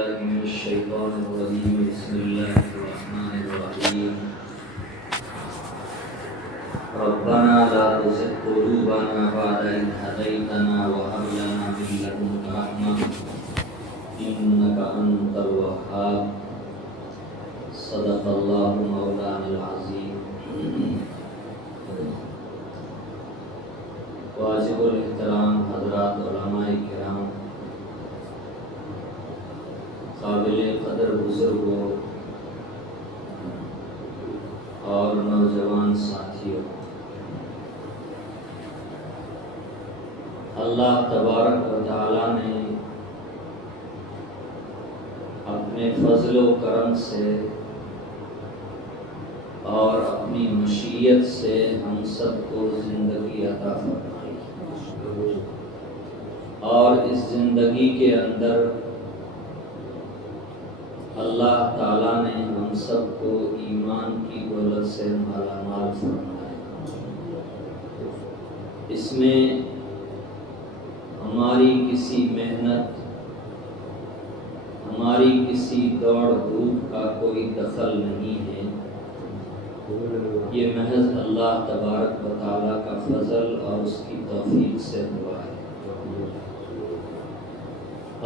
بالله من الشيطان الرجيم بسم الله الرحمن الرحيم ربنا لا تزغ قلوبنا بعد إذ هديتنا وهب لنا من لدنك رحمة إنك أنت الوهاب صدق الله مولانا العظيم واجب الاحترام حضرات علماء کرام، قابل قدر بزرگوں اور نوجوان ساتھیوں، اللہ تبارک و تعالی نے اپنے فضل و کرم سے اور اپنی مشیت سے ہم سب کو زندگی عطا فرمائی، اور اس زندگی کے اندر اللہ تعالیٰ نے ہم سب کو ایمان کی دولت سے مالا مال فرمایا۔ اس میں ہماری کسی محنت، ہماری کسی دوڑ دھوپ کا کوئی دخل نہیں ہے، یہ محض اللہ تبارک و تعالیٰ کا فضل اور اس کی توفیق سے ہوا ہے۔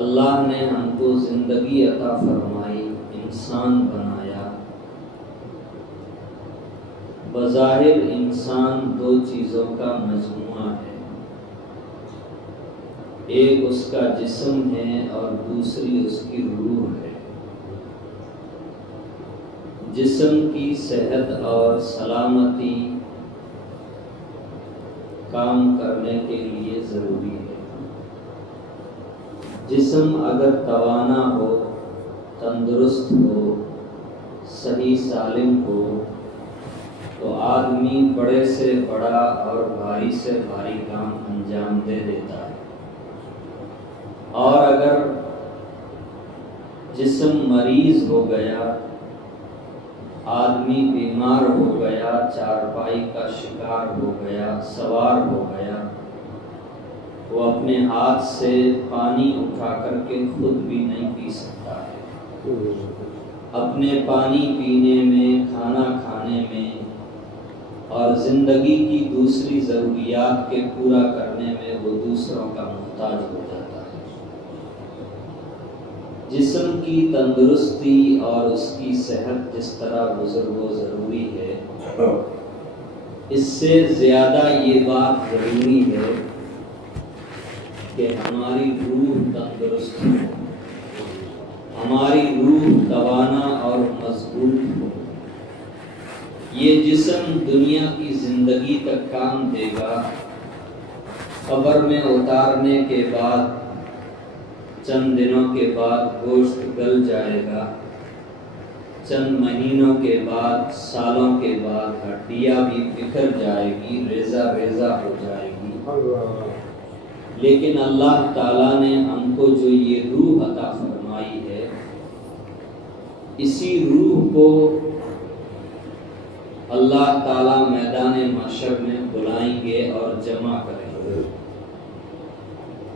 اللہ نے ہم کو زندگی عطا فرمائی، انسان بنایا۔ بظاہر انسان دو چیزوں کا مجموعہ ہے، ایک اس کا جسم ہے اور دوسری اس کی روح ہے۔ جسم کی صحت اور سلامتی کام کرنے کے لیے ضروری ہے۔ جسم اگر توانا ہو، تندرست ہو، صحیح سالم ہو تو آدمی بڑے سے بڑا اور بھاری سے بھاری کام انجام دے دیتا ہے، اور اگر جسم مریض ہو گیا، آدمی بیمار ہو گیا، چارپائی کا شکار ہو گیا، سوار ہو گیا، وہ اپنے ہاتھ سے پانی اٹھا کر کے خود بھی نہیں پی سکتا ہے۔ اپنے پانی پینے میں، کھانا کھانے میں اور زندگی کی دوسری ضروریات کے پورا کرنے میں وہ دوسروں کا محتاج ہو جاتا ہے۔ جسم کی تندرستی اور اس کی صحت جس طرح بزرگوں ضروری ہے، اس سے زیادہ یہ بات ضروری ہے کہ ہماری روح تندرست ہو، ہماری روح توانا اور مضبوط ہو۔ یہ جسم دنیا کی زندگی تک کام دے گا، قبر میں اتارنے کے بعد چند دنوں کے بعد گوشت گل جائے گا، چند مہینوں کے بعد، سالوں کے بعد ہڈیاں بھی بکھر جائے گی، ریزہ ریزہ ہو جائے گی۔ لیکن اللہ تعالیٰ نے ہم کو جو یہ روح عطا فرمائی ہے، اسی روح کو اللہ تعالیٰ میدان محشر میں بلائیں گے اور جمع کریں گے۔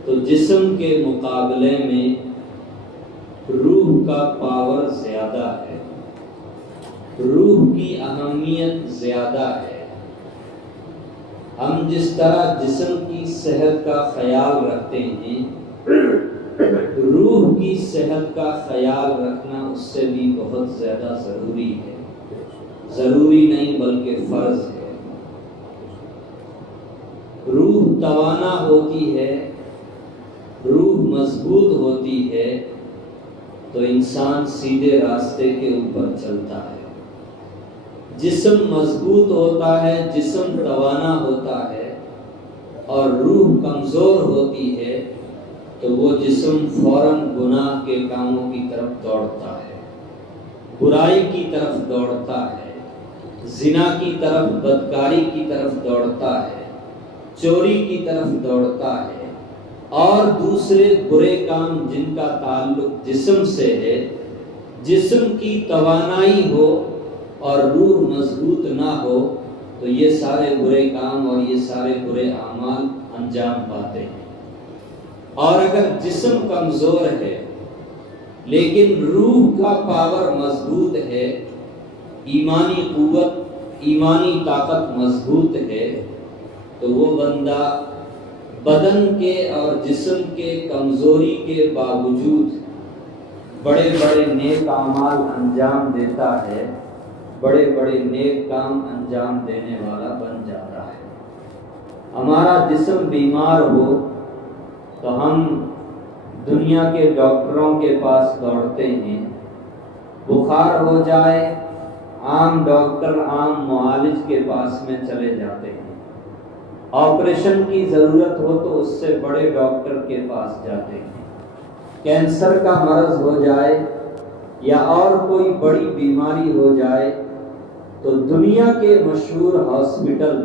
تو جسم کے مقابلے میں روح کا پاور زیادہ ہے، روح کی اہمیت زیادہ ہے۔ ہم جس طرح جسم کی صحت کا خیال رکھتے ہیں، روح کی صحت کا خیال رکھنا اس سے بھی بہت زیادہ ضروری ہے، ضروری نہیں بلکہ فرض ہے۔ روح توانا ہوتی ہے، روح مضبوط ہوتی ہے تو انسان سیدھے راستے کے اوپر چلتا ہے۔ جسم مضبوط ہوتا ہے، جسم توانا ہوتا ہے اور روح کمزور ہوتی ہے تو وہ جسم فوراً گناہ کے کاموں کی طرف دوڑتا ہے، برائی کی طرف دوڑتا ہے، زنا کی طرف، بدکاری کی طرف دوڑتا ہے، چوری کی طرف دوڑتا ہے، اور دوسرے برے کام جن کا تعلق جسم سے ہے۔ جسم کی توانائی ہو اور روح مضبوط نہ ہو تو یہ سارے برے کام اور یہ سارے برے اعمال انجام پاتے ہیں۔ اور اگر جسم کمزور ہے لیکن روح کا پاور مضبوط ہے، ایمانی قوت، ایمانی طاقت مضبوط ہے، تو وہ بندہ بدن کے اور جسم کے کمزوری کے باوجود بڑے بڑے نیک اعمال انجام دیتا ہے، بڑے بڑے نیک کام انجام دینے والا بن جاتا ہے۔ ہمارا جسم بیمار ہو تو ہم دنیا کے ڈاکٹروں کے پاس دوڑتے ہیں، بخار ہو جائے عام ڈاکٹر، عام معالج کے پاس میں چلے جاتے ہیں، آپریشن کی ضرورت ہو تو اس سے بڑے ڈاکٹر کے پاس جاتے ہیں، کینسر کا مرض ہو جائے یا اور کوئی بڑی بیماری ہو جائے تو دنیا کے مشہور ہاسپٹل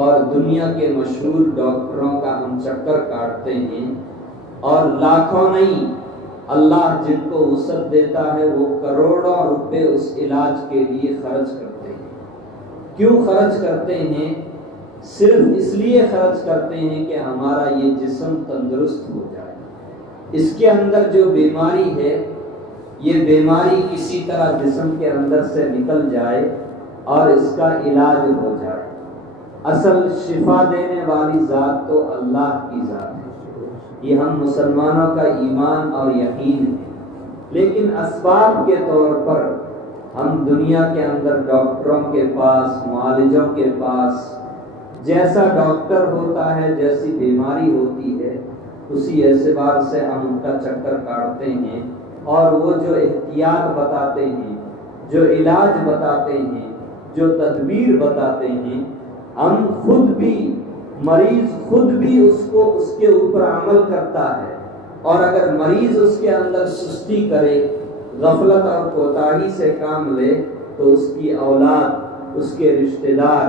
اور دنیا کے مشہور ڈاکٹروں کا ہم چکر کاٹتے ہیں، اور لاکھوں نہیں، اللہ جن کو وسعت دیتا ہے وہ کروڑوں روپے اس علاج کے لیے خرچ کرتے ہیں۔ کیوں خرچ کرتے ہیں؟ صرف اس لیے خرچ کرتے ہیں کہ ہمارا یہ جسم تندرست ہو جائے، اس کے اندر جو بیماری ہے یہ بیماری کسی طرح جسم کے اندر سے نکل جائے اور اس کا علاج ہو جائے۔ اصل شفا دینے والی ذات تو اللہ کی ذات ہے، یہ ہم مسلمانوں کا ایمان اور یقین ہے، لیکن اسباب کے طور پر ہم دنیا کے اندر ڈاکٹروں کے پاس، معالجوں کے پاس، جیسا ڈاکٹر ہوتا ہے، جیسی بیماری ہوتی ہے اسی اعتبار سے ہم ان کا چکر کاٹتے ہیں، اور وہ جو احتیاط بتاتے ہیں، جو علاج بتاتے ہیں، جو تدبیر بتاتے ہیں، ہم خود بھی، مریض خود بھی اس کے اوپر عمل کرتا ہے، اور اگر مریض اس کے اندر سستی کرے، غفلت اور کوتاہی سے کام لے تو اس کی اولاد، اس کے رشتہ دار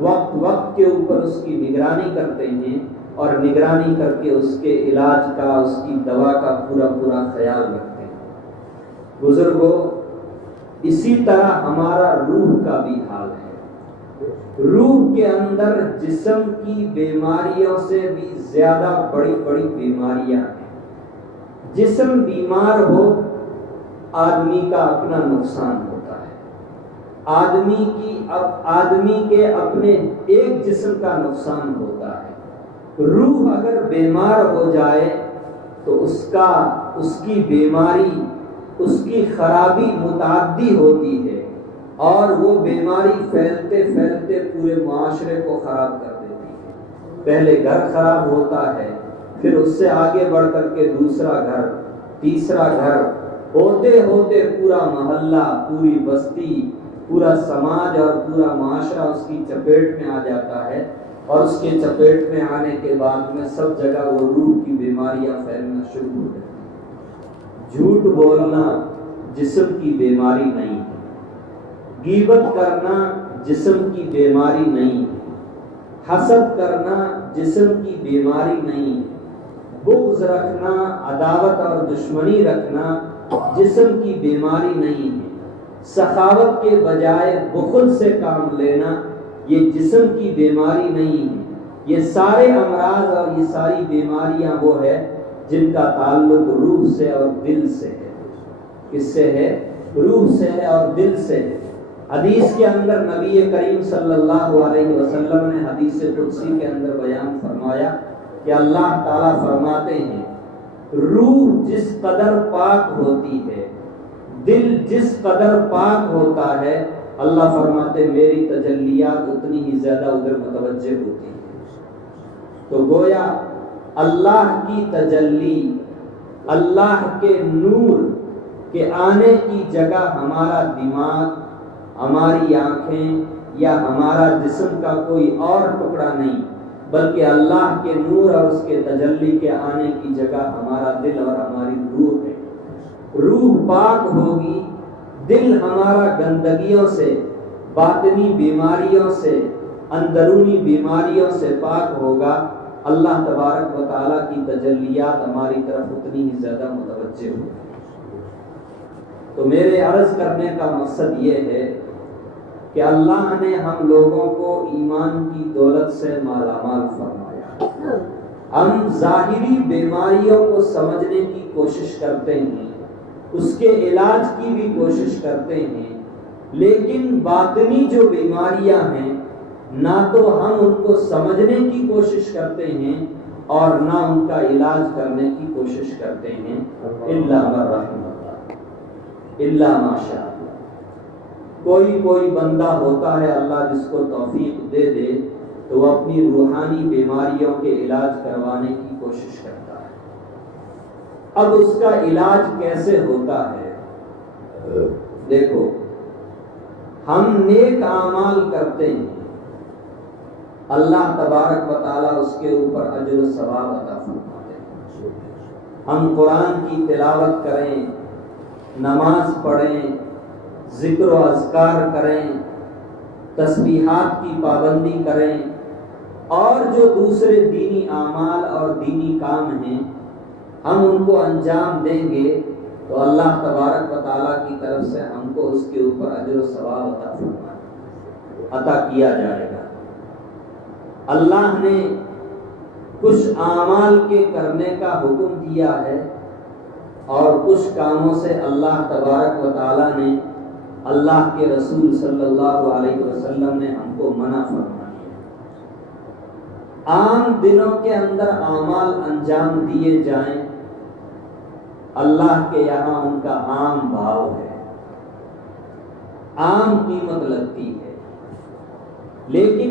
وقت وقت کے اوپر اس کی نگرانی کرتے ہیں، اور نگرانی کر کے اس کے علاج کا، اس کی دوا کا پورا خیال رکھتے ہیں۔ بزرگوں، اسی طرح ہمارا روح کا بھی حال ہے۔ روح کے اندر جسم کی بیماریوں سے بھی زیادہ بڑی بڑی بیماریاں ہیں۔ جسم بیمار ہو، آدمی کا اپنا نقصان ہوتا ہے، آدمی کے اپنے ایک جسم کا نقصان ہوتا ہے۔ روح اگر بیمار ہو جائے تو اس کی بیماری، اس کی خرابی متعدی ہوتی ہے، اور وہ بیماری پھیلتے پھیلتے پورے معاشرے کو خراب کر دیتی ہے۔ پہلے گھر خراب ہوتا ہے، پھر اس سے آگے بڑھ کر کے دوسرا گھر، تیسرا گھر، ہوتے ہوتے پورا محلہ، پوری بستی، پورا سماج اور پورا معاشرہ اس کی چپیٹ میں آ جاتا ہے، اور اس کے چپیٹ میں آنے کے بعد میں سب جگہ وہ روح کی بیماریاں پھیلنا شروع ہو جاتی ہیں۔ جھوٹ بولنا جسم کی بیماری نہیں ہے، غیبت کرنا جسم کی بیماری نہیں، حسد کرنا جسم کی بیماری نہیں، بغض رکھنا، عداوت اور دشمنی رکھنا جسم کی بیماری نہیں ہے، سخاوت کے بجائے بخل سے کام لینا یہ جسم کی بیماری نہیں ہے۔ یہ سارے امراض اور یہ ساری بیماریاں وہ ہے جن کا تعلق روح سے اور دل سے ہے۔ کس سے ہے؟ روح سے ہے اور دل سے ہے۔ حدیث کے اندر نبی کریم صلی اللہ علیہ وسلم نے حدیث قدسی کے اندر بیان فرمایا کہ اللہ تعالیٰ فرماتے ہیں، روح جس قدر پاک ہوتی ہے، دل جس قدر پاک ہوتا ہے، اللہ فرماتے میری تجلیات اتنی ہی زیادہ ادھر متوجہ ہوتی ہیں۔ تو گویا اللہ کی تجلی، اللہ کے نور کے آنے کی جگہ ہمارا دماغ، ہماری آنکھیں یا ہمارا جسم کا کوئی اور ٹکڑا نہیں، بلکہ اللہ کے نور اور اس کے تجلی کے آنے کی جگہ ہمارا دل اور ہماری روح ہے۔ روح پاک ہوگی، دل ہمارا گندگیوں سے، باطنی بیماریوں سے، اندرونی بیماریوں سے پاک ہوگا، اللہ تبارک و تعالیٰ کی تجلیات ہماری طرف اتنی ہی زیادہ متوجہ ہوگی۔ تو میرے عرض کرنے کا مقصد یہ ہے کہ اللہ نے ہم لوگوں کو ایمان کی دولت سے مالا مال فرمایا۔ ہم ظاہری بیماریوں کو سمجھنے کی کوشش کرتے ہیں، اس کے علاج کی بھی کوشش کرتے ہیں، لیکن باطنی جو بیماریاں ہیں نہ تو ہم ان کو سمجھنے کی کوشش کرتے ہیں اور نہ ان کا علاج کرنے کی کوشش کرتے ہیں، الا من رحم اللہ، الا ماشاء اللہ۔ کوئی بندہ ہوتا ہے اللہ جس کو توفیق دے دے تو وہ اپنی روحانی بیماریوں کے علاج کروانے کی کوشش کرتا ہے۔ اب اس کا علاج کیسے ہوتا ہے؟ دیکھو، ہم نیک اعمال کرتے ہیں، اللہ تبارک و تعالیٰ اس کے اوپر اجر و ثواب عطا فرماتے ہیں۔ ہم قرآن کی تلاوت کریں، نماز پڑھیں، ذکر و اذکار کریں، تسبیحات کی پابندی کریں، اور جو دوسرے دینی اعمال اور دینی کام ہیں ہم ان کو انجام دیں گے تو اللہ تبارک و تعالیٰ کی طرف سے ہم کو اس کے اوپر اجر و ثواب عطا کیا جائے گا۔ اللہ نے کچھ اعمال کے کرنے کا حکم دیا ہے اور کچھ کاموں سے اللہ تبارک و تعالیٰ نے، اللہ کے رسول صلی اللہ علیہ وسلم نے ہم کو منع فرمایا۔ عام دنوں کے اندر اعمال انجام دیے جائیں، اللہ کے یہاں ان کا عام بھاؤ ہے، عام قیمت لگتی ہے، لیکن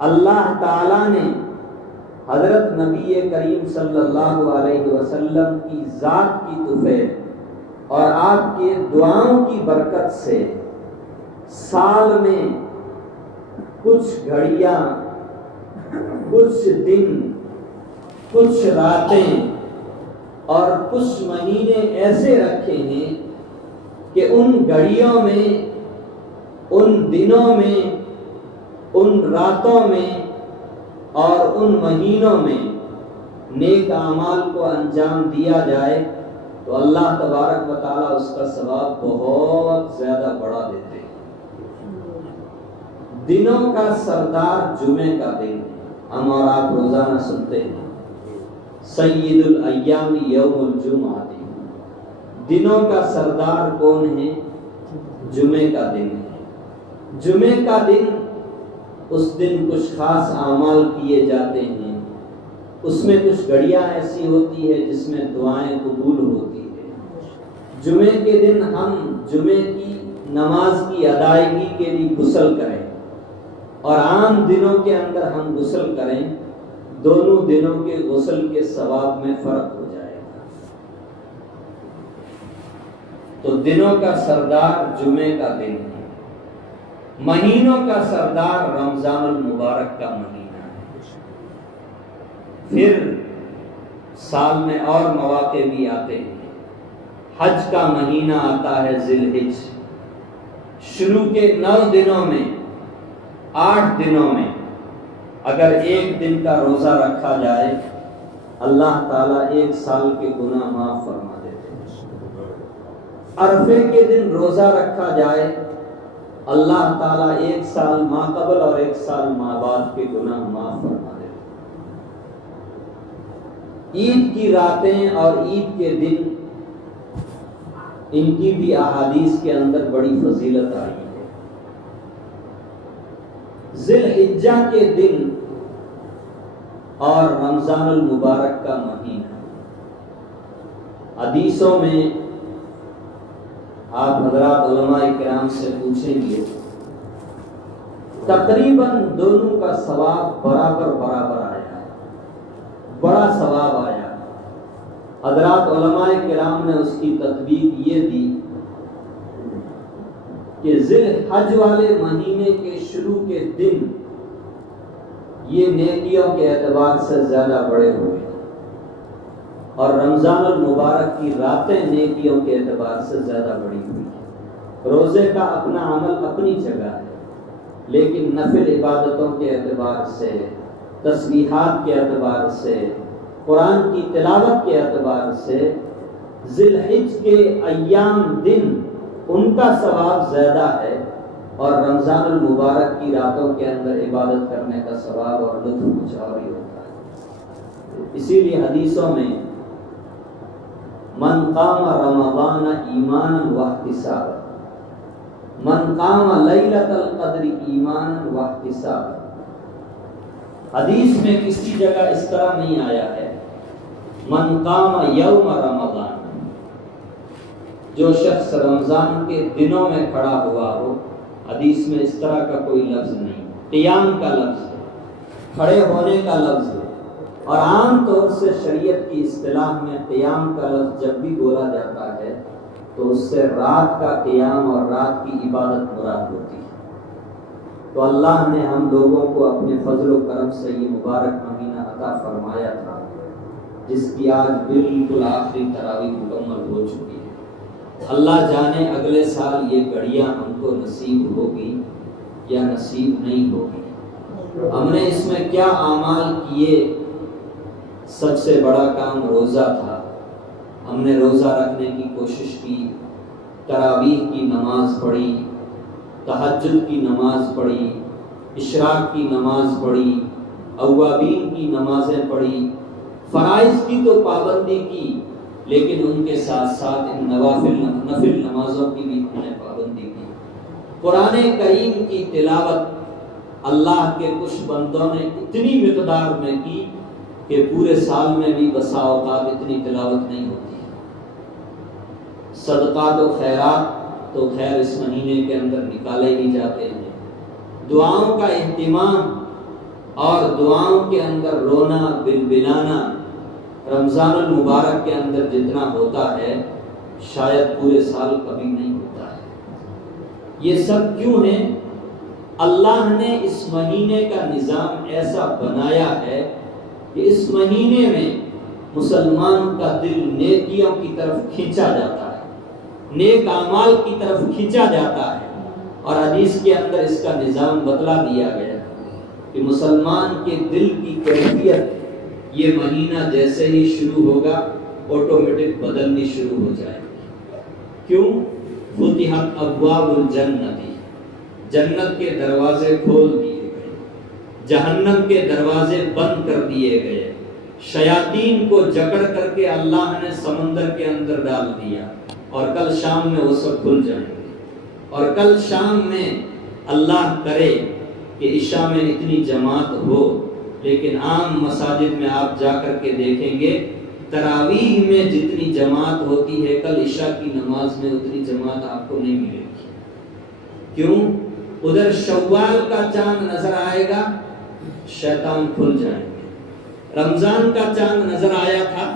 اللہ تعالیٰ نے حضرت نبی کریم صلی اللہ علیہ وسلم کی ذات کی طفیل اور آپ کے دعاؤں کی برکت سے سال میں کچھ گھڑیاں، کچھ دن، کچھ راتیں اور کچھ مہینے ایسے رکھے ہیں کہ ان گھڑیوں میں، ان دنوں میں، ان راتوں میں اور ان مہینوں میں نیک اعمال کو انجام دیا جائے تو اللہ تبارک و تعالیٰ اس کا ثواب بہت زیادہ بڑھا دیتے ہیں۔ دنوں کا سردار جمعے کا دن، ہم اور آپ روزانہ سنتے ہیں سید الایام یوم الجمعہ، دنوں کا سردار کون ہے؟ جمعے کا دن ہے۔ جمعے کا دن، اس دن کچھ خاص اعمال کیے جاتے ہیں، اس میں کچھ گھڑیاں ایسی ہوتی ہے جس میں دعائیں قبول ہوتی ہے۔ جمعے کے دن ہم جمعے کی نماز کی ادائیگی کے لیے غسل کریں اور عام دنوں کے اندر ہم غسل کریں، دونوں دنوں کے غسل کے ثواب میں فرق ہو جائے گا۔ تو دنوں کا سردار جمعے کا دن ہے، مہینوں کا سردار رمضان المبارک کا مہینہ ہے۔ پھر سال میں اور مواقع بھی آتے ہیں، حج کا مہینہ آتا ہے ذی الحج، شروع کے 9 دنوں میں، 8 دنوں میں اگر ایک دن کا روزہ رکھا جائے اللہ تعالیٰ 1 سال کے گناہ معاف فرما دیتے ہیں۔ عرفے کے دن روزہ رکھا جائے اللہ تعالیٰ 1 سال ما قبل اور 1 سال ما بعد کے گناہ معاف فرما دیتے ہیں۔ عید کی راتیں اور عید کے دن، ان کی بھی احادیث کے اندر بڑی فضیلت آئی ہے۔ ذی الحجہ کے دن اور رمضان المبارک کا مہینہ، حدیثوں میں آپ حضرات علماء کرام سے پوچھیں گے، تقریباً دونوں کا ثواب برابر آیا، بڑا ثواب آیا۔ حضرات علماء کرام نے اس کی تطبیق یہ دی کہ ذی الحج والے مہینے کے شروع کے دن یہ نیکیوں کے اعتبار سے زیادہ بڑے ہوئے اور رمضان المبارک کی راتیں نیکیوں کے اعتبار سے زیادہ بڑی ہوئی۔ روزے کا اپنا عمل اپنی جگہ ہے، لیکن نفل عبادتوں کے اعتبار سے، تسبیحات کے اعتبار سے، قرآن کی تلاوت کے اعتبار سے ذی الحج کے ایام دن ان کا ثواب زیادہ ہے اور رمضان المبارک کی راتوں کے اندر عبادت کرنے کا ثواب اور لطف کچھ اور ہی ہوتا ہے۔ اسی لیے حدیثوں میں من قام رمضان ایمانا واحتسابا، من قام لیلۃ القدر ایمانا واحتسابا۔ حدیث میں کسی جگہ اس طرح نہیں آیا ہے من قام یوم رمضان، جو شخص رمضان کے دنوں میں کھڑا ہوا ہو، حدیث میں اس طرح کا کوئی لفظ نہیں، قیام کا لفظ ہے، کھڑے ہونے کا لفظ ہے، اور عام طور سے شریعت کی اصطلاح میں قیام کا لفظ جب بھی بولا جاتا ہے تو اس سے رات کا قیام اور رات کی عبادت مراد ہوتی ہے۔ تو اللہ نے ہم لوگوں کو اپنے فضل و کرم سے یہ مبارک مہینہ عطا فرمایا تھا، جس کی آج بالکل آخری تراویح مکمل ہو چکی ہے۔ اللہ جانے اگلے سال یہ گھڑیاں ہم کو نصیب ہوگی یا نصیب نہیں ہوگی۔ ہم نے اس میں کیا اعمال کیے؟ سب سے بڑا کام روزہ تھا، ہم نے روزہ رکھنے کی کوشش کی، تراویح کی نماز پڑھی، تہجد کی نماز پڑھی، اشراق کی نماز پڑھی، اوابین کی نمازیں پڑھی، فرائض کی تو پابندی کی، لیکن ان کے ساتھ ساتھ ان نفل نمازوں کی بھی ہم نے پابندی کی۔ قرآن کریم کی تلاوت اللہ کے کچھ بندوں نے اتنی مقدار میں کی کہ پورے سال میں بھی بسا اوقات اتنی تلاوت نہیں ہوتی۔ صدقات و خیرات تو خیر اس مہینے کے اندر نکالے ہی جاتے ہیں، دعاؤں کا اہتمام اور دعاؤں کے اندر رونا بلبلانا رمضان المبارک کے اندر جتنا ہوتا ہے شاید پورے سال کبھی نہیں ہوتا ہے۔ یہ سب کیوں ہے؟ اللہ نے اس مہینے کا نظام ایسا بنایا ہے کہ اس مہینے میں مسلمان کا دل نیکیوں کی طرف کھینچا جاتا ہے، نیک اعمال کی طرف کھینچا جاتا ہے، اور حدیث کے اندر اس کا نظام بتلا دیا گیا کہ مسلمان کے دل کی کیفیت یہ مہینہ جیسے ہی شروع ہوگا آٹومیٹک بدلنی شروع ہو جائے گی۔ کیوں؟ فتحت ابواب الجنت، جنت کے دروازے کھول دیے گئے، جہنم کے دروازے بند کر دیے گئے، شیاطین کو جکڑ کر کے اللہ نے سمندر کے اندر ڈال دیا، اور کل شام میں وہ سب کھل جائیں گے۔ اور کل شام میں اللہ کرے کہ عشاء میں اتنی جماعت ہو، لیکن عام مساجد میں آپ جا کر کے دیکھیں گے تراویح میں جتنی جماعت ہوتی ہے کل عشاء کی نماز میں اتنی جماعت آپ کو نہیں ملے گی۔ کیوں؟ ادھر شوال کا چاند نظر آئے گا، شیطان کھل جائیں گے۔ رمضان کا چاند نظر آیا تھا،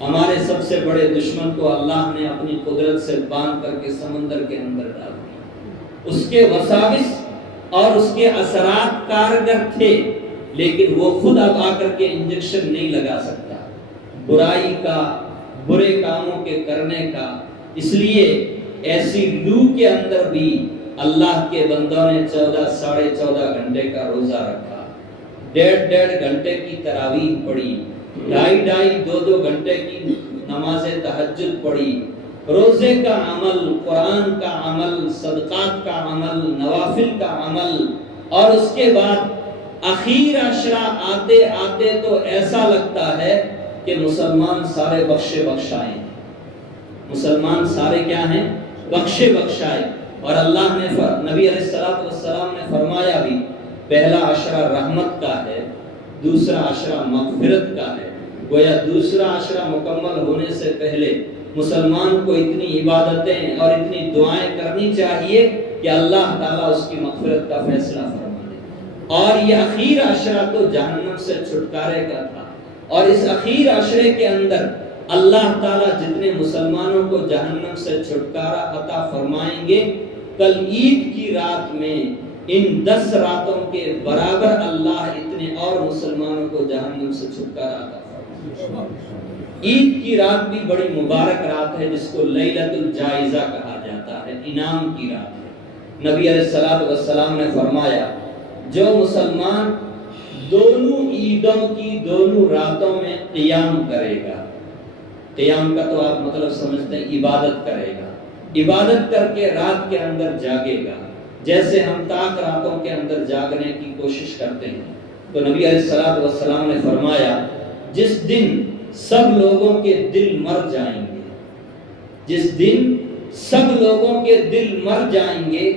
ہمارے سب سے بڑے دشمن کو اللہ نے اپنی قدرت سے باندھ کر کے سمندر کے اندر ڈال دیا۔ اس کے وساوس اور اس کے اثرات کارگر تھے، لیکن وہ خود اب آ کر کے انجیکشن نہیں لگا سکتا برائی کا، برے کاموں کے کرنے کا۔ اس لیے ایسی لو کے اندر بھی اللہ کے بندوں نے 14.5 گھنٹے کا روزہ رکھا، 1.5 گھنٹے کی تراویح پڑھی، 2.5 گھنٹے کی نماز تہجد پڑھی۔ روزے کا عمل، قرآن کا عمل، صدقات کا عمل، نوافل کا عمل، اور اس کے بعد اخیر عشرہ آتے آتے تو ایسا لگتا ہے کہ مسلمان سارے بخشے بخشائے، مسلمان سارے کیا ہیں؟ بخشے بخشائے۔ اور اللہ نے نبی علیہ السلام نے فرمایا بھی پہلا عشرہ رحمت کا ہے، دوسرا عشرہ مغفرت کا ہے۔ گویا دوسرا عشرہ مکمل ہونے سے پہلے مسلمان کو اتنی عبادتیں اور اتنی دعائیں کرنی چاہیے کہ اللہ تعالیٰ اس کی مغفرت کا فیصلہ فرما دے۔ اور یہ اخیر عشرہ تو جہنم سے چھٹکارے کا تھا، اور اس اخیر عشرے کے اندر اللہ تعالیٰ جتنے مسلمانوں کو جہنم سے چھٹکارا عطا فرمائیں گے، کل عید کی رات میں ان 10 راتوں کے برابر اللہ اتنے اور مسلمانوں کو جہنم سے چھٹکارا عطا فرمائیں گے۔ عید کی رات بھی بڑی مبارک رات ہے، جس کو لیلۃ الجائزہ کہا جاتا ہے، انعام کی رات ہے۔ نبی علیہ السلام نے فرمایا جو مسلمان دونوں عیدوں کی دونوں راتوں میں قیام کرے گا، قیام کا تو آپ مطلب سمجھتے ہیں عبادت کرے گا، عبادت کر کے رات کے اندر جاگے گا، جیسے ہم طاق راتوں کے اندر جاگنے کی کوشش کرتے ہیں، تو نبی علیہ السلام نے فرمایا جس دن سب لوگوں کے دل مر جائیں گے، جس دن سب لوگوں کے دل مر جائیں گے،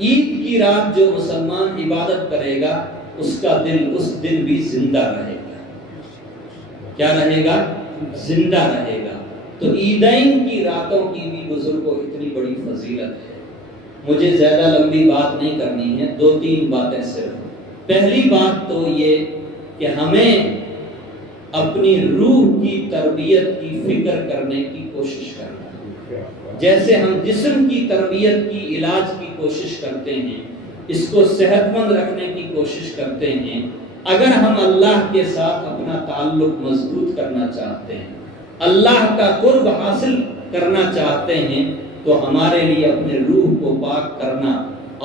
عید کی رات جو مسلمان عبادت کرے گا اس کا دل اس دن بھی زندہ رہے گا۔ کیا رہے گا؟ زندہ رہے گا۔ تو عیدین کی راتوں کی بھی بزرگوں اتنی بڑی فضیلت ہے۔ مجھے زیادہ لمبی بات نہیں کرنی ہے، 2-3 باتیں صرف۔ پہلی بات تو یہ کہ ہمیں اپنی روح کی تربیت کی فکر کرنے کی کوشش کرنا ہے۔ جیسے ہم جسم کی تربیت کی، علاج کی کوشش کرتے ہیں، اس کو صحت مند رکھنے کی کوشش کرتے ہیں، اگر ہم اللہ کے ساتھ اپنا تعلق مضبوط کرنا چاہتے ہیں، اللہ کا قرب حاصل کرنا چاہتے ہیں، تو ہمارے لیے اپنے روح کو پاک کرنا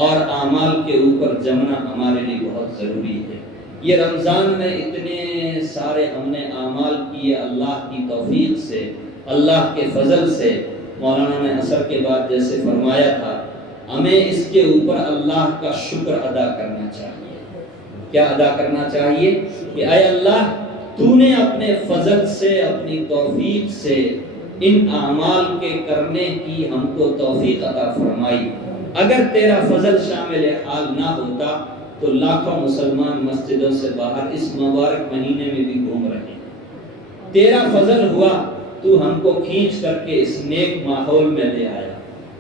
اور اعمال کے اوپر جمنا ہمارے لیے بہت ضروری ہے۔ یہ رمضان میں اتنے سارے ہم نے اعمال کیے اللہ کی توفیق سے، اللہ کے فضل سے۔ مولانا نے عصر کے بعد جیسے فرمایا تھا، ہمیں اس کے اوپر اللہ کا شکر ادا کرنا چاہیے۔ کیا ادا کرنا چاہیے؟ کہ اے اللہ، تو نے اپنے فضل سے، اپنی توفیق سے ان اعمال کے کرنے کی ہم کو توفیق عطا فرمائی۔ اگر تیرا فضل شامل حال نہ ہوتا تو لاکھوں مسلمان مسجدوں سے باہر اس مبارک مہینے میں بھی گھوم رہے ہیں۔ تیرا فضل ہوا، تو ہم کو کھینچ کر کے اس نیک ماحول میں لے آیا،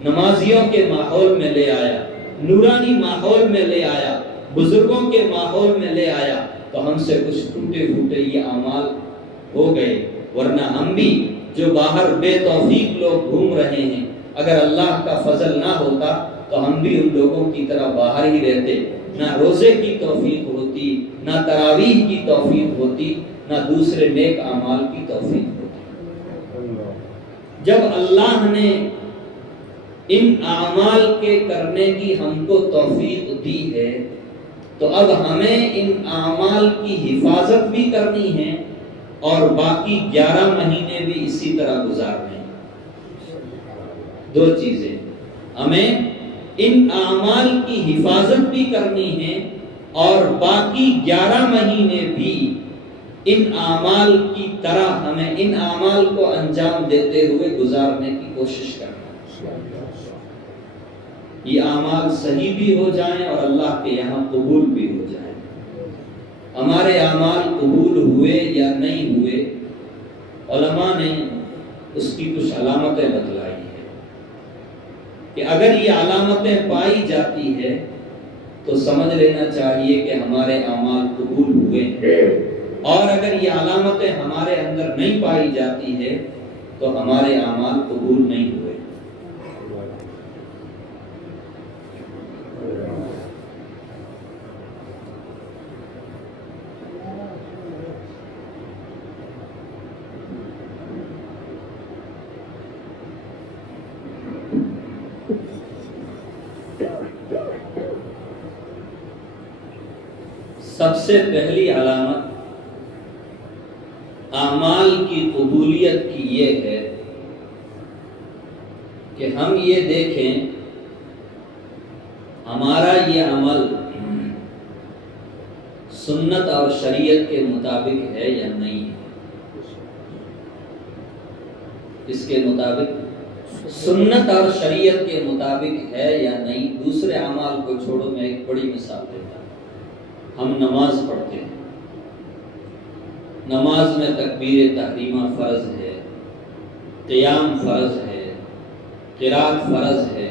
نمازیوں کے ماحول میں لے آیا، نورانی ماحول میں لے آیا، بزرگوں کے ماحول میں لے آیا، تو ہم سے کچھ ٹوٹے پھوٹے یہ اعمال ہو گئے، ورنہ ہم بھی جو باہر بے توفیق لوگ گھوم رہے ہیں، اگر اللہ کا فضل نہ ہوتا تو ہم بھی ان لوگوں کی طرح باہر ہی رہتے، نہ روزے کی توفیق ہوتی، نہ تراویح کی توفیق ہوتی، نہ دوسرے نیک اعمال کی توفیق ہوتی۔ جب اللہ نے ان اعمال کے کرنے کی ہم کو توفیق دی ہے، تو اب ہمیں ان اعمال کی حفاظت بھی کرنی ہے اور باقی 11 مہینے بھی اسی طرح گزارنے ہیں۔ 2 چیزیں، ہمیں ان اعمال کی حفاظت بھی کرنی ہے اور باقی 11 مہینے بھی ان اعمال کی طرح ہمیں ان اعمال کو انجام دیتے ہوئے گزارنے کی کوشش کرنا۔ یہ اعمال صحیح بھی ہو جائیں اور اللہ کے یہاں قبول بھی ہو جائیں۔ ہمارے اعمال قبول ہوئے یا نہیں ہوئے، علماء نے اس کی کچھ علامتیں بتلائی ہیں کہ اگر یہ علامتیں پائی جاتی ہے تو سمجھ لینا چاہیے کہ ہمارے اعمال قبول ہوئے ہیں، اور اگر یہ علامتیں ہمارے اندر نہیں پائی جاتی ہے تو ہمارے اعمال قبول نہیں ہوئے۔ سب سے پہلی علامت اعمال کی قبولیت کی یہ ہے کہ ہم یہ دیکھیں ہمارا یہ عمل سنت اور شریعت کے مطابق ہے یا نہیں ہے۔ اس کے مطابق سنت اور شریعت کے مطابق ہے یا نہیں۔ دوسرے اعمال کو چھوڑو، میں ایک بڑی مثال دیتا ہوں۔ ہم نماز پڑھتے ہیں، نماز میں تکبیر تحریمہ فرض ہے، قیام فرض ہے، قرات فرض ہے،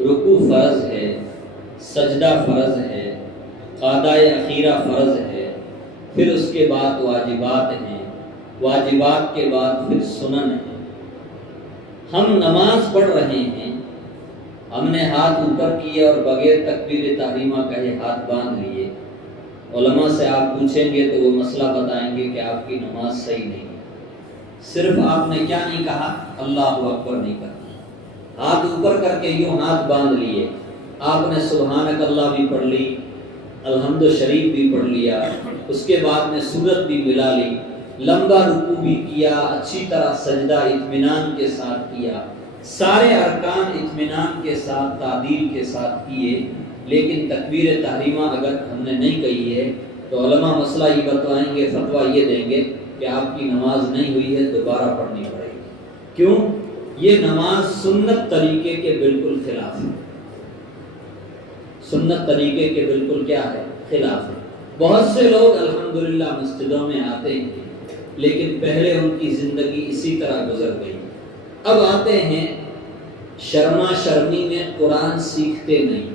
رکوع فرض ہے، سجدہ فرض ہے، قعدۂ اخیرہ فرض ہے، پھر اس کے بعد واجبات ہیں، واجبات کے بعد پھر سنن ہیں۔ ہم نماز پڑھ رہے ہیں، ہم نے ہاتھ اوپر کیے اور بغیر تکبیر تحریمہ کہے ہاتھ باندھ لیے، علماء سے آپ پوچھیں گے تو وہ مسئلہ بتائیں گے کہ آپ کی نماز صحیح نہیں ہے۔ صرف آپ نے کیا نہیں کہا؟ اللہ اکبر نہیں کہا، ہاتھ اوپر کر کے یوں ہاتھ باندھ لیے، آپ نے سبحانک اللہ بھی پڑھ لی، الحمد شریف بھی پڑھ لیا، اس کے بعد میں سورت بھی ملا لی، لمبا رکوع بھی کیا، اچھی طرح سجدہ اطمینان کے ساتھ کیا، سارے ارکان اطمینان کے ساتھ تعدیل کے ساتھ کیے، لیکن تکبیر تحریمہ اگر ہم نے نہیں کہی ہے تو علماء مسئلہ یہ بتوائیں گے، فتویٰ یہ دیں گے کہ آپ کی نماز نہیں ہوئی ہے، دوبارہ پڑھنی پڑے گی۔ کیوں؟ یہ نماز سنت طریقے کے بالکل خلاف ہے. سنت طریقے کے بالکل کیا ہے؟ خلاف ہے. بہت سے لوگ الحمدللہ مسجدوں میں آتے ہیں لیکن پہلے ان کی زندگی اسی طرح گزر گئی. اب آتے ہیں شرما شرمی میں قرآن سیکھتے نہیں،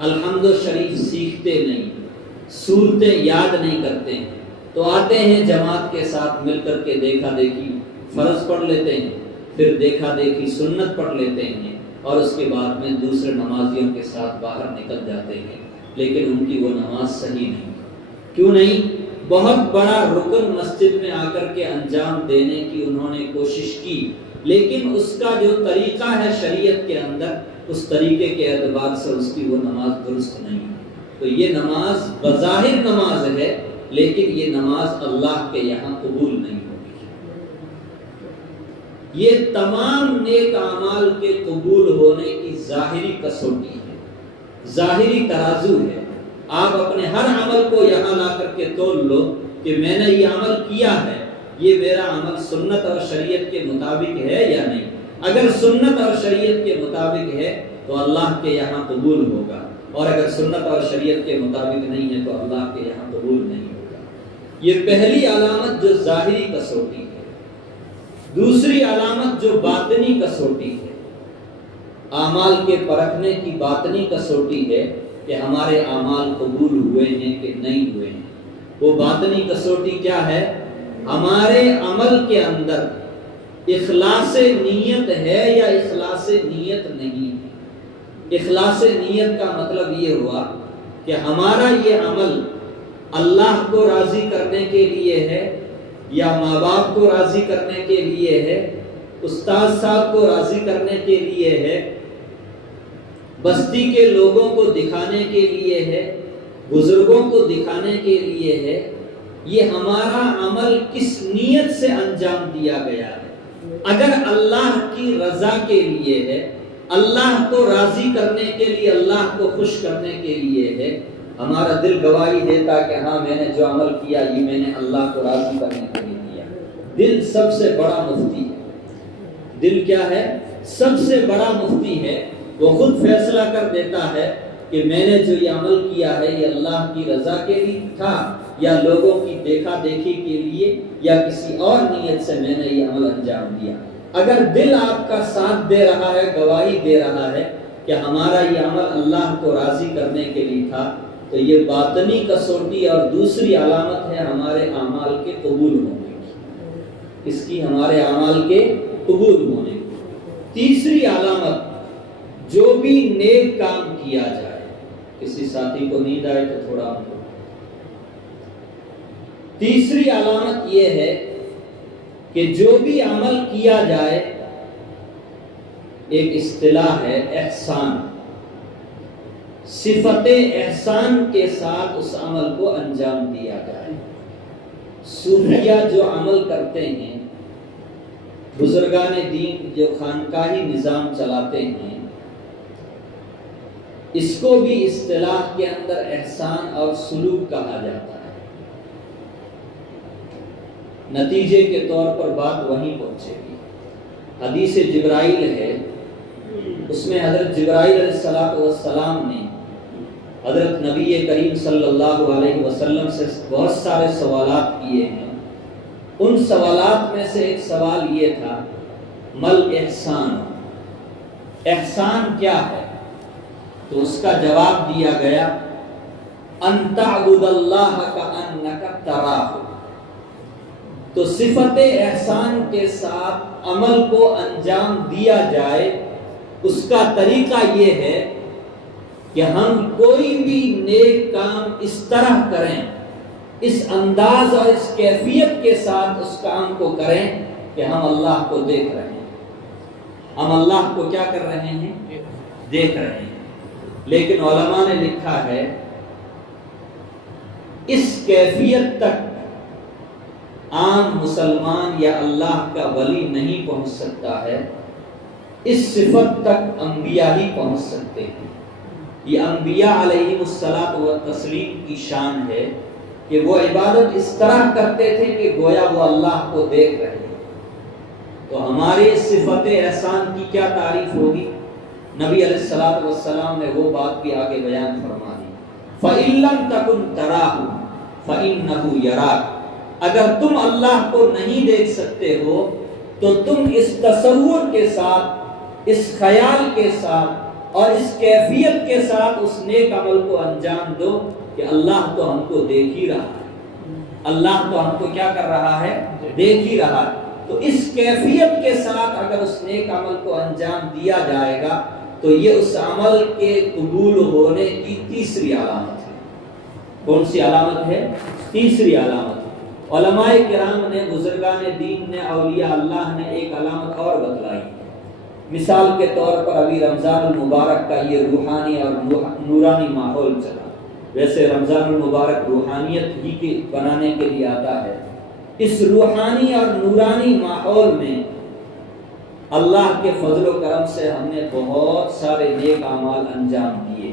الحمد شریف سیکھتے نہیں، سورتیں یاد نہیں کرتے ہیں، تو آتے ہیں جماعت کے ساتھ مل کر کے دیکھا دیکھی فرض پڑھ لیتے ہیں، پھر دیکھا دیکھی سنت پڑھ لیتے ہیں اور اس کے بعد میں دوسرے نمازیوں کے ساتھ باہر نکل جاتے ہیں، لیکن ان کی وہ نماز صحیح نہیں. کیوں نہیں؟ بہت بڑا رکن مسجد میں آ کر کے انجام دینے کی انہوں نے کوشش کی، لیکن اس کا جو طریقہ ہے شریعت کے اندر، اس طریقے کے اعتبار سے اس کی وہ نماز درست نہیں ہے. تو یہ نماز بظاہر نماز ہے لیکن یہ نماز اللہ کے یہاں قبول نہیں ہوگی. یہ تمام نیک اعمال کے قبول ہونے کی ظاہری کسوٹی ہے، ظاہری ترازو ہے. آپ اپنے ہر عمل کو یہاں لا کر کے تول لو کہ میں نے یہ عمل کیا ہے، یہ میرا عمل سنت اور شریعت کے مطابق ہے یا نہیں. اگر سنت اور شریعت کے مطابق ہے تو اللہ کے یہاں قبول ہوگا، اور اگر سنت اور شریعت کے مطابق نہیں ہے تو اللہ کے یہاں قبول نہیں ہوگا. یہ پہلی علامت جو ظاہری کسوٹی ہے. دوسری علامت جو باطنی کسوٹی ہے، اعمال کے پرکھنے کی باطنی کسوٹی ہے کہ ہمارے اعمال قبول ہوئے ہیں کہ نہیں ہوئے ہیں. وہ باطنی کسوٹی کیا ہے؟ ہمارے عمل کے اندر اخلاص نیت ہے یا اخلاص نیت نہیں ہے. اخلاص نیت کا مطلب یہ ہوا کہ ہمارا یہ عمل اللہ کو راضی کرنے کے لیے ہے یا ماں باپ کو راضی کرنے کے لیے ہے، استاد صاحب کو راضی کرنے کے لیے ہے، بستی کے لوگوں کو دکھانے کے لیے ہے، بزرگوں کو دکھانے کے لیے ہے. یہ ہمارا عمل کس نیت سے انجام دیا گیا ہے. اگر اللہ کی رضا کے لیے ہے، اللہ کو راضی کرنے کے لیے، اللہ کو خوش کرنے کے لیے ہے، ہمارا دل گواہی دیتا کہ ہاں میں نے جو عمل کیا یہ میں نے اللہ کو راضی کرنے کے لیے کیا. دل سب سے بڑا مفتی ہے. دل کیا ہے؟ سب سے بڑا مفتی ہے. وہ خود فیصلہ کر دیتا ہے کہ میں نے جو یہ عمل کیا ہے یہ اللہ کی رضا کے لیے تھا یا لوگوں کی دیکھا دیکھی کے لیے یا کسی اور نیت سے میں نے یہ عمل انجام دیا. اگر دل آپ کا ساتھ دے رہا ہے، گواہی دے رہا ہے کہ ہمارا یہ عمل اللہ کو راضی کرنے کے لیے تھا، تو یہ باطنی کسوٹی اور دوسری علامت ہے ہمارے اعمال کے قبول ہونے کی. اس کی ہمارے اعمال کے قبول ہونے کی. تیسری علامت، جو بھی نیک کام کیا جائے. کسی ساتھی کو نیند آئے تو تھوڑا. تیسری علامت یہ ہے کہ جو بھی عمل کیا جائے، ایک اصطلاح ہے احسان، صفت احسان کے ساتھ اس عمل کو انجام دیا جائے. صوفیہ جو عمل کرتے ہیں، بزرگان دین جو خانقاہی نظام چلاتے ہیں، اس کو بھی اصطلاح کے اندر احسان اور سلوک کہا جاتا ہے. نتیجے کے طور پر بات وہیں پہنچے گی. حدیث جبرائیل ہے، اس میں حضرت جبرائیل علیہ السلام نے حضرت نبی کریم صلی اللہ علیہ وسلم سے بہت سارے سوالات کیے ہیں. ان سوالات میں سے ایک سوال یہ تھا، مل احسان، احسان کیا ہے؟ تو اس کا جواب دیا گیا، ان تعبد اللہ کأنک تراہ. تو صفت احسان کے ساتھ عمل کو انجام دیا جائے، اس کا طریقہ یہ ہے کہ ہم کوئی بھی نیک کام اس طرح کریں، اس انداز اور اس کیفیت کے ساتھ اس کام کو کریں کہ ہم اللہ کو دیکھ رہے ہیں. ہم اللہ کو کیا کر رہے ہیں؟ دیکھ رہے ہیں. لیکن علماء نے لکھا ہے اس کیفیت تک عام مسلمان یا اللہ کا ولی نہیں پہنچ سکتا ہے. اس صفت تک انبیاء ہی پہنچ سکتے ہیں. یہ انبیاء علیہم الصلاۃ والتسلیم کی شان ہے کہ وہ عبادت اس طرح کرتے تھے کہ گویا وہ اللہ کو دیکھ رہے ہیں. تو ہماری صفت احسان کی کیا تعریف ہوگی؟ نبی علیہ الصلوۃ والسلام نے وہ بات بھی آگے بیان فرما دی، فَإِن لَّمْ تَكُن تَرَاهُ فَإِنَّهُ يَرَاكَ، اگر تم اللہ کو نہیں دیکھ سکتے ہو تو تم اس تصور کے ساتھ، اس خیال کے ساتھ اور اس کیفیت کے ساتھ اس نیک عمل کو انجام دو کہ اللہ تو ہم کو دیکھ ہی رہا ہے، اللہ تو ہم کو کیا کر رہا ہے؟ دیکھ ہی رہا ہے۔ تو اس کیفیت کے ساتھ اگر اس نیک عمل کو انجام دیا جائے گا تو یہ اس عمل کے قبول ہونے کی تیسری علامت ہے۔ کون سی علامت ہے؟ تیسری علامت۔ علماء کرام نے، بزرگان دین نے، اولیاء اللہ نے ایک علامت اور بتلائی۔ مثال کے طور پر ابھی رمضان المبارک کا یہ روحانی اور نورانی ماحول چلا، ویسے رمضان المبارک روحانیت ہی کے بنانے کے لیے آتا ہے۔ اس روحانی اور نورانی ماحول میں اللہ کے فضل و کرم سے ہم نے بہت سارے نیک اعمال انجام دیے۔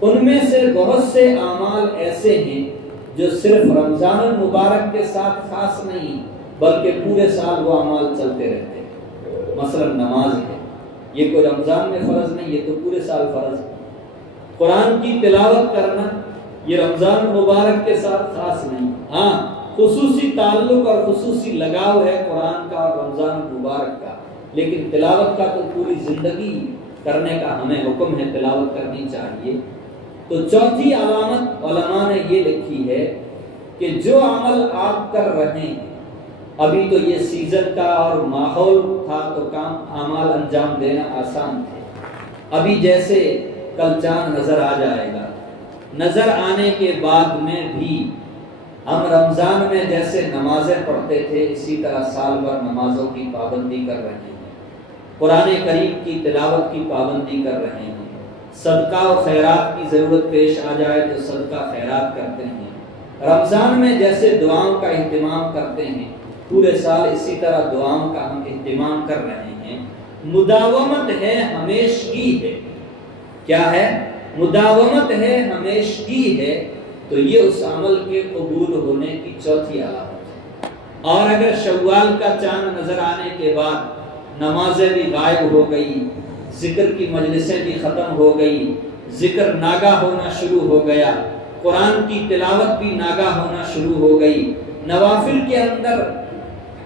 ان میں سے بہت سے اعمال ایسے ہیں جو صرف رمضان المبارک کے ساتھ خاص نہیں بلکہ پورے سال وہ اعمال چلتے رہتے ہیں۔ مثلا نماز ہے، یہ کوئی رمضان میں فرض نہیں، یہ تو پورے سال فرض ہے۔ قرآن کی تلاوت کرنا یہ رمضان المبارک کے ساتھ خاص نہیں، ہاں خصوصی تعلق اور خصوصی لگاؤ ہے قرآن کا اور رمضان المبارک کا، لیکن تلاوت کا تو پوری زندگی کرنے کا ہمیں حکم ہے، تلاوت کرنی چاہیے۔ تو چوتھی علامت علماء نے یہ لکھی ہے کہ جو عمل آپ کر رہے ہیں، ابھی تو یہ سیزن کا اور ماحول تھا تو کام اعمال انجام دینا آسان تھے، ابھی جیسے کل چاند نظر آ جائے گا، نظر آنے کے بعد میں بھی ہم رمضان میں جیسے نمازیں پڑھتے تھے اسی طرح سال بھر نمازوں کی پابندی کر رہے ہیں، قرآن کریم کی تلاوت کی پابندی کر رہے ہیں، صدقہ و خیرات کی ضرورت پیش آ جائے تو صدقہ خیرات کرتے ہیں، رمضان میں جیسے دعاؤں کا اہتمام کرتے ہیں پورے سال اسی طرح دعاؤں کا ہم اہتمام کر رہے ہیں۔ مداومت ہے، ہمیشگی ہے۔ کیا ہے؟ مداومت ہے، ہمیشگی ہے، تو یہ اس عمل کے قبول ہونے کی چوتھی علامت ہے۔ اور اگر شوال کا چاند نظر آنے کے بعد نمازیں بھی غائب ہو گئی، ذکر کی مجلسیں بھی ختم ہو گئی، ذکر ناگاہ ہونا شروع ہو گیا، قرآن کی تلاوت بھی ناگاہ ہونا شروع ہو گئی، نوافل کے اندر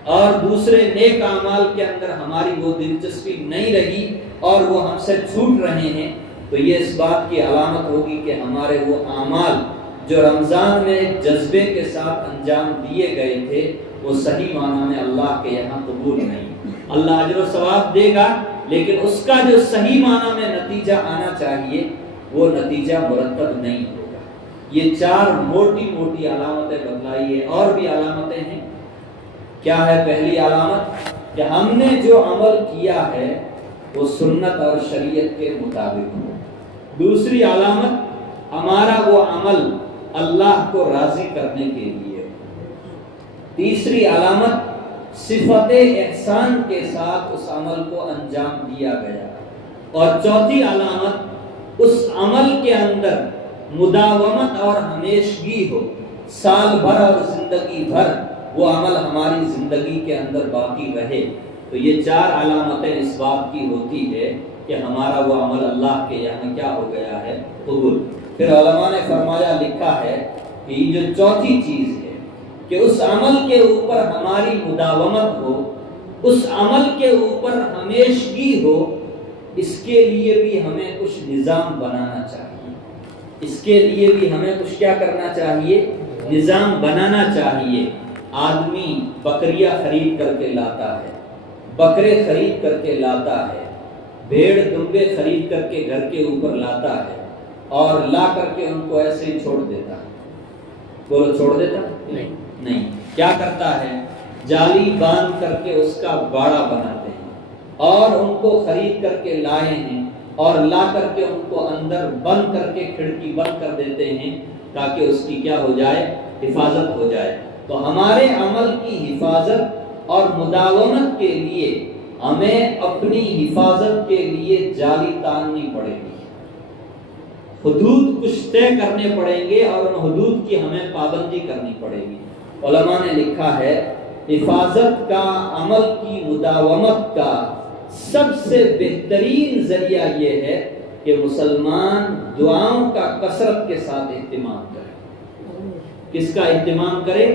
اور دوسرے نیک اعمال کے اندر ہماری وہ دلچسپی نہیں رہی اور وہ ہم سے چھوٹ رہے ہیں، تو یہ اس بات کی علامت ہوگی کہ ہمارے وہ اعمال جو رمضان میں جذبے کے ساتھ انجام دیے گئے تھے وہ صحیح معنی میں اللہ کے یہاں قبول نہیں۔ اللہ اجر و ثواب دے گا لیکن اس کا جو صحیح معنی میں نتیجہ آنا چاہیے وہ نتیجہ مرتب نہیں ہوگا۔ یہ چار موٹی موٹی علامتیں بتلائی ہے، اور بھی علامتیں ہیں۔ کیا ہے پہلی علامت؟ کہ ہم نے جو عمل کیا ہے وہ سنت اور شریعت کے مطابق ہو۔ دوسری علامت ہمارا وہ عمل اللہ کو راضی کرنے کے لیے۔ تیسری علامت صفت احسان کے ساتھ اس عمل کو انجام دیا گیا۔ اور چوتھی علامت اس عمل کے اندر مداومت اور ہمیشگی ہو، سال بھر اور زندگی بھر وہ عمل ہماری زندگی کے اندر باقی رہے۔ تو یہ چار علامتیں اس بات کی ہوتی ہے کہ ہمارا وہ عمل اللہ کے یہاں کیا ہو گیا ہے؟ قبول۔ پھر علماء نے فرمایا، لکھا ہے کہ یہ جو چوتھی چیز ہے کہ اس عمل کے اوپر ہماری مداومت ہو، اس عمل کے اوپر ہمیشگی ہو، اس کے لیے بھی ہمیں کچھ نظام بنانا چاہیے۔ اس کے لیے بھی ہمیں کچھ کیا کرنا چاہیے؟ نظام بنانا چاہیے۔ آدمی بکریاں خرید کر کے لاتا ہے، بکرے خرید کر کے لاتا ہے، بھیڑ دمبے خرید کر کے گھر کے اوپر لاتا ہے اور لا کر کے ان کو ایسے ہی چھوڑ دیتا ہے۔ بولو چھوڑ دیتا؟ نہیں۔ کیا کرتا ہے؟ جالی باندھ کر کے اس کا باڑا بناتے ہیں اور ان کو خرید کر کے لائے ہیں اور لا کر کے ان کو اندر بند کر کے کھڑکی بند کر دیتے ہیں تاکہ اس کی کیا ہو جائے؟ حفاظت ہو جائے۔ تو ہمارے عمل کی حفاظت اور مداومت کے لیے ہمیں اپنی حفاظت کے لیے جالی تاننی پڑے گی، حدود کچھ طے کرنے پڑیں گے اور ان حدود کی ہمیں پابندی کرنی پڑے گی۔ علماء نے لکھا ہے حفاظت کا، عمل کی مداومت کا سب سے بہترین ذریعہ یہ ہے کہ مسلمان دعاؤں کا کثرت کے ساتھ اہتمام کرے۔ کس کا اہتمام کرے؟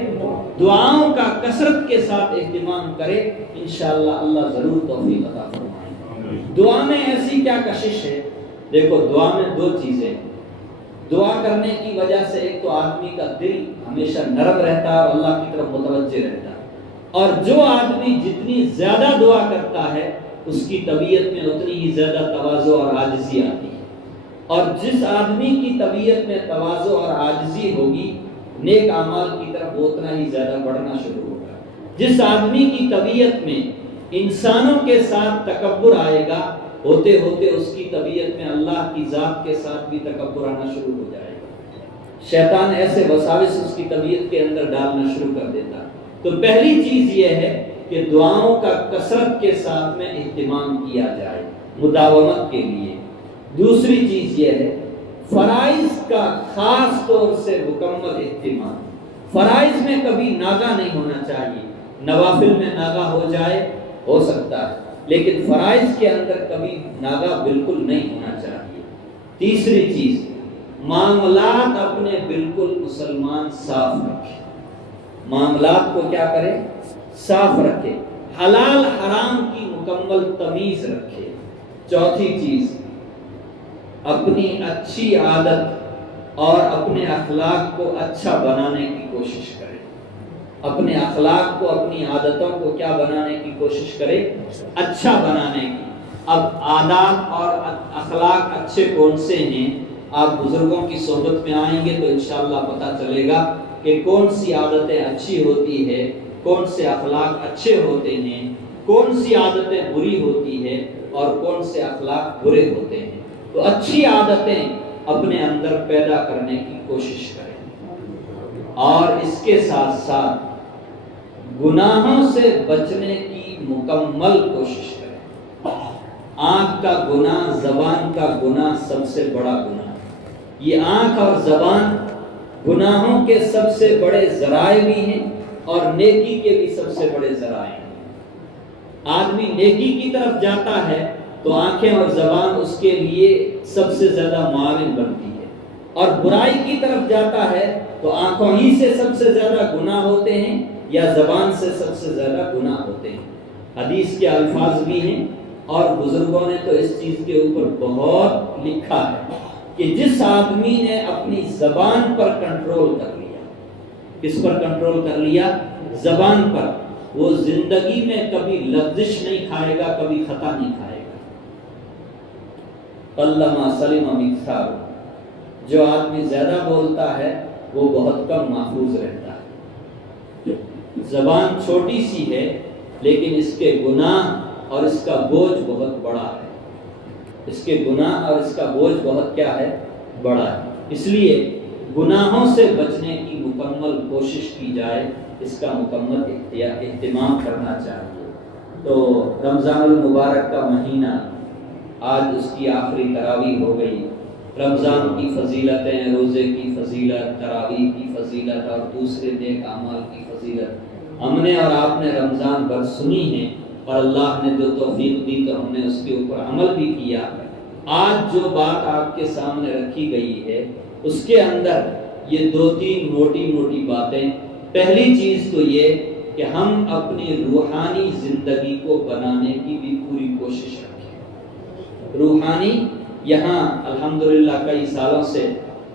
دعاؤں کا کثرت کے ساتھ اہتمام کرے، انشاءاللہ اللہ ضرور توفیق عطا فرمائے۔ دعا میں ایسی کیا کشش ہے؟ دیکھو دعا میں دو چیزیں، دعا کرنے کی وجہ سے ایک تو آدمی کا دل ہمیشہ نرم رہتا ہے اور اللہ کی طرف متوجہ رہتا ہے، اور جو آدمی جتنی زیادہ دعا کرتا ہے اس کی طبیعت میں اتنی ہی زیادہ تواضع اور عاجزی آتی ہے، اور جس آدمی کی طبیعت میں تواضع اور عاجزی ہوگی نیک اعمال کی طرف وہ اتنا ہی زیادہ بڑھنا شروع ہوگا۔ جس آدمی کی طبیعت میں انسانوں کے ساتھ تکبر آئے گا، ہوتے ہوتے اس کی طبیعت میں اللہ کی ذات کے ساتھ بھی تکبر آنا شروع ہو جائے گا۔ شیطان ایسے وساوس اس کی طبیعت کے اندر ڈالنا شروع کر دیتا ہے۔ تو پہلی چیز یہ ہے کہ دعاؤں کا کثرت کے ساتھ میں اہتمام کیا جائے مداومت کے لیے۔ دوسری چیز یہ ہے فرائض کا خاص طور سے مکمل اہتمام۔ فرائض میں کبھی ناغہ نہیں ہونا چاہیے، نوافل میں ناغہ ہو جائے ہو سکتا ہے، لیکن فرائض کے اندر کبھی ناغہ بالکل نہیں ہونا چاہیے۔ تیسری چیز معاملات اپنے بالکل مسلمان صاف رکھے، معاملات کو کیا کرے؟ صاف رکھے، حلال حرام کی مکمل تمیز رکھے۔ چوتھی چیز اپنی اچھی عادت اور اپنے اخلاق کو اچھا بنانے کی کوشش کرے، اپنے اخلاق کو اپنی عادتوں کو کیا بنانے کی کوشش کرے؟ اچھا بنانے کی۔ اب عادات اور اخلاق اچھے کون سے ہیں؟ آپ بزرگوں کی صحبت میں آئیں گے تو انشاءاللہ پتہ چلے گا کہ کون سی عادتیں اچھی ہوتی ہے، کون سے اخلاق اچھے ہوتے ہیں، کون سی عادتیں بری ہوتی ہیں اور کون سے اخلاق برے ہوتے ہیں۔ تو اچھی عادتیں اپنے اندر پیدا کرنے کی کوشش کریں، اور اس کے ساتھ ساتھ گناہوں سے بچنے کی مکمل کوشش کریں۔ آنکھ کا گناہ، زبان کا گناہ سب سے بڑا گناہ ہے۔ یہ آنکھ اور زبان گناہوں کے سب سے بڑے ذرائع بھی ہیں اور نیکی کے بھی سب سے بڑے ذرائع ہیں۔ آدمی نیکی کی طرف جاتا ہے تو آنکھیں اور زبان اس کے لیے سب سے زیادہ معاون بنتی ہے، اور برائی کی طرف جاتا ہے تو آنکھوں ہی سے سب سے زیادہ گناہ ہوتے ہیں یا زبان سے سب سے زیادہ گناہ ہوتے ہیں۔ حدیث کے الفاظ بھی ہیں اور بزرگوں نے تو اس چیز کے اوپر بہت لکھا ہے کہ جس آدمی نے اپنی زبان پر کنٹرول کر لیا، کس پر کنٹرول کر لیا؟ زبان پر، وہ زندگی میں کبھی لغزش نہیں کھائے گا، کبھی خطا نہیں کھائے گا۔ قلما سلم مکثار، جو آدمی زیادہ بولتا ہے وہ بہت کم محفوظ رہتا ہے۔ زبان چھوٹی سی ہے لیکن اس کے گناہ اور اس کا بوجھ بہت بڑا ہے، اس کے گناہ اور اس کا بوجھ بہت کیا ہے؟ بڑا ہے۔ اس لیے گناہوں سے بچنے کی مکمل کوشش کی جائے، اس کا مکمل اہتمام کرنا چاہیے۔ تو رمضان المبارک کا مہینہ آج اس کی آخری تراویح ہو گئی۔ رمضان کی فضیلتیں، روزے کی فضیلت، تراویح کی فضیلت اور دوسرے نیک اعمال کی فضیلت ہم نے اور آپ نے رمضان بھر سنی ہے، اور اللہ نے جو توفیق دی تو ہم نے اس کے اوپر عمل بھی کیا۔ آج جو بات آپ کے سامنے رکھی گئی ہے اس کے اندر یہ دو تین موٹی موٹی باتیں۔ پہلی چیز تو یہ کہ ہم اپنی روحانی زندگی کو بنانے کی بھی پوری کوشش رکھیں۔ روحانی، یہاں الحمدللہ کئی سالوں سے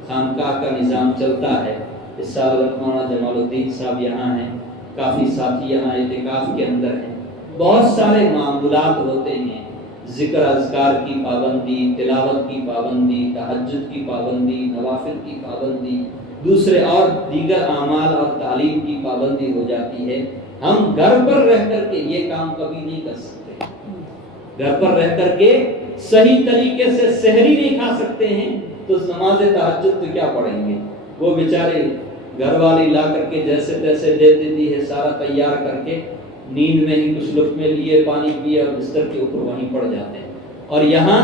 خانقاہ کا نظام چلتا ہے۔ اس سال مولانا جمال الدین صاحب یہاں ہیں، کافی ساتھی یہاں اعتکاف کے اندر ہیں۔ بہت سارے معمولات ہوتے ہیں، ذکر اذکار کی پابندی، تلاوت کی پابندی، تہجد کی پابندی، نوافل کی پابندی، دوسرے اور دیگر اعمال اور تعلیم کی پابندی ہو جاتی ہے۔ ہم گھر پر رہ کر کے یہ کام کبھی نہیں کر سکتے، گھر پر رہ کر کے صحیح طریقے سے سحری نہیں کھا سکتے ہیں تو نماز تہجد تو کیا پڑھیں گے؟ وہ بیچارے گھر والی لا کر کے جیسے تیسے دے دیتی ہے، سارا تیار کر کے نیند میں ہی کچھ لقمے لیے، پانی پیے اور بستر کے اوپر وہیں پڑ جاتے ہیں، اور یہاں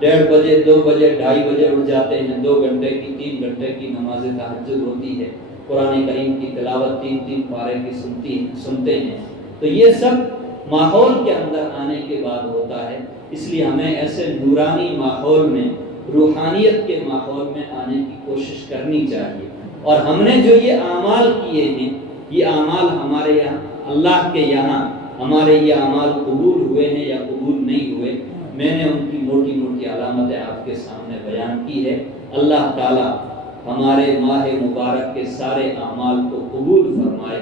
1:30 بجے 2 بجے 2:30 بجے اٹھ جاتے ہیں۔ 2 گھنٹے کی 3 گھنٹے کی نماز تہجد ہوتی ہے، قرآن کریم کی تلاوت 3 پارے کی سنتے ہیں، تو یہ سب ماحول کے اندر آنے کے بعد ہوتا ہے۔ اس لیے ہمیں ایسے نورانی ماحول میں، روحانیت کے ماحول میں آنے کی کوشش کرنی چاہیے، اور ہم نے جو یہ اعمال کیے ہیں، یہ اعمال ہمارے یہاں اللہ کے یہاں ہمارے یہ اعمال قبول ہوئے ہیں یا قبول نہیں ہوئے، میں نے ان کی موٹی موٹی علامتیں آپ کے سامنے بیان کی ہے۔ اللہ تعالیٰ ہمارے ماہ مبارک کے سارے اعمال کو قبول فرمائے،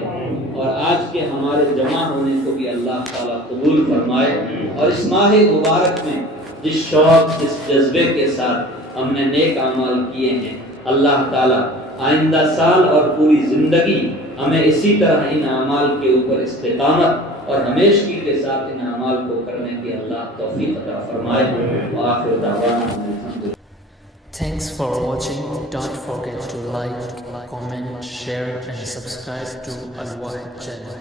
اور آج کے ہمارے جمع ہونے کو بھی اللہ تعالیٰ قبول فرمائے، اور اس ماہ مبارک میں جس شوق، جس جذبے کے ساتھ ہم نے نیک اعمال کیے ہیں، اللہ تعالیٰ آئندہ سال اور پوری زندگی ہمیں اسی طرح ان اعمال کے اوپر استقامت اور ہمیشگی کے ساتھ ان اعمال کو کرنے کی اللہ توفیق عطا فرمائے۔ وآخر دعوانا الحمدللہ۔ Thanks for watching. Don't forget to like, comment, share and subscribe to Al Wahid channel.